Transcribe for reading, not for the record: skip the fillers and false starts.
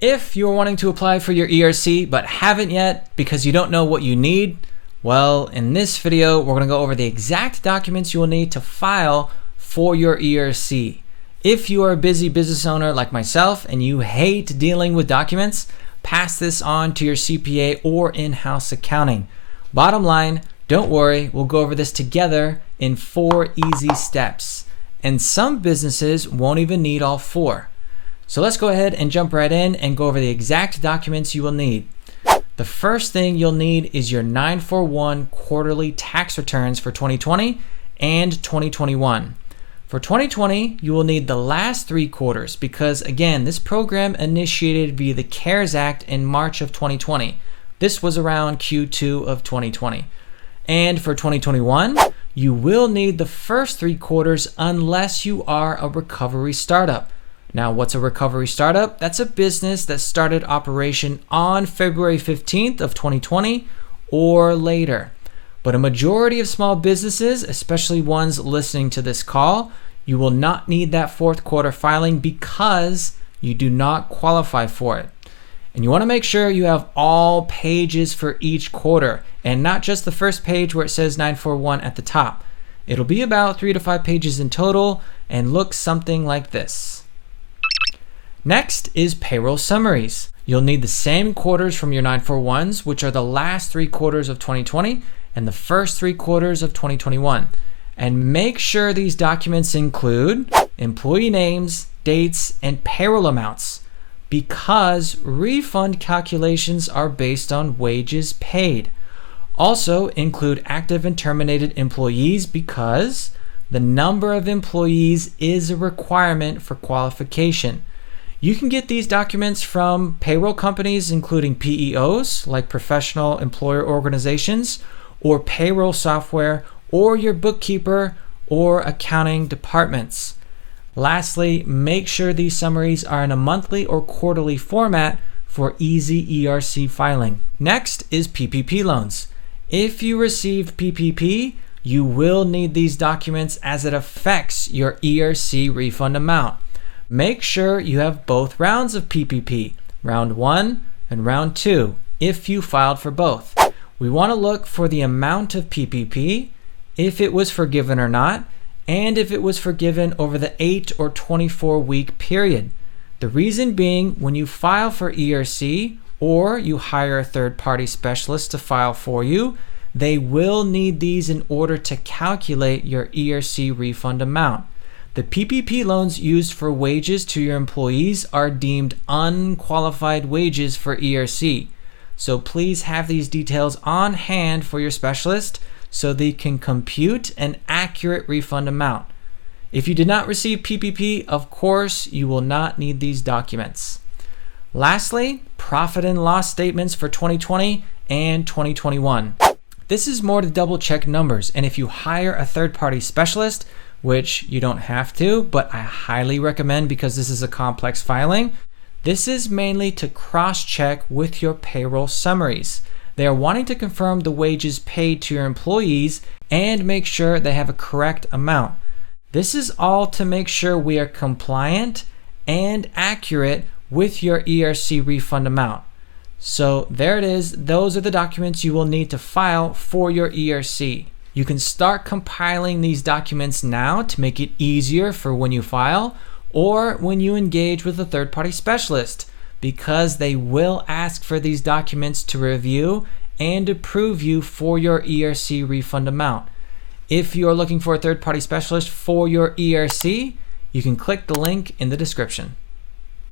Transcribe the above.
If you're wanting to apply for your ERC but haven't yet because you don't know what you need, well, in this video, we're going to go over the exact documents you will need to file for your ERC. If you are a busy business owner like myself and you hate dealing with documents, pass this on to your CPA or in-house accounting. Bottom line, don't worry, we'll go over this together in 4 easy steps. And some businesses won't even need all 4. So let's go ahead and jump right in and go over the exact documents you will need. The first thing you'll need is your 941 quarterly tax returns for 2020 and 2021. For 2020, you will need the last 3 quarters because, again, this program initiated via the CARES Act in March of 2020. This was around Q2 of 2020. And for 2021, you will need the first 3 quarters unless you are a recovery startup. Now, what's a recovery startup? That's a business that started operation on February 15th of 2020 or later. But a majority of small businesses, especially ones listening to this call, you will not need that 4th quarter filing because you do not qualify for it. And you want to make sure you have all pages for each quarter and not just the first page where it says 941 at the top. It'll be about 3 to 5 pages in total and look something like this. Next is payroll summaries. You'll need the same quarters from your 941s, which are the last 3 quarters of 2020 and the first 3 quarters of 2021. And make sure these documents include employee names, dates, and payroll amounts because refund calculations are based on wages paid. Also include active and terminated employees because the number of employees is a requirement for qualification. You can get these documents from payroll companies, including PEOs, like professional employer organizations, or payroll software, or your bookkeeper or accounting departments. Lastly, make sure these summaries are in a monthly or quarterly format for easy ERC filing. Next is PPP loans. If you received PPP, you will need these documents as it affects your ERC refund amount. Make sure you have both rounds of PPP, round 1 and round 2, if you filed for both. We want to look for the amount of PPP, if it was forgiven or not, and if it was forgiven over the 8 or 24-week period. The reason being, when you file for ERC or you hire a third-party specialist to file for you, they will need these in order to calculate your ERC refund amount. The PPP loans used for wages to your employees are deemed unqualified wages for ERC. So please have these details on hand for your specialist so they can compute an accurate refund amount. If you did not receive PPP, of course, you will not need these documents. Lastly, profit and loss statements for 2020 and 2021. This is more to double check numbers, and if you hire a third-party specialist, which you don't have to, but I highly recommend because this is a complex filing, this is mainly to cross-check with your payroll summaries. They are wanting to confirm the wages paid to your employees and make sure they have a correct amount. This is all to make sure we are compliant and accurate with your ERC refund amount. So there it is. Those are the documents you will need to file for your ERC. You can start compiling these documents now to make it easier for when you file or when you engage with a third-party specialist because they will ask for these documents to review and approve you for your ERC refund amount. If you are looking for a third-party specialist for your ERC, you can click the link in the description.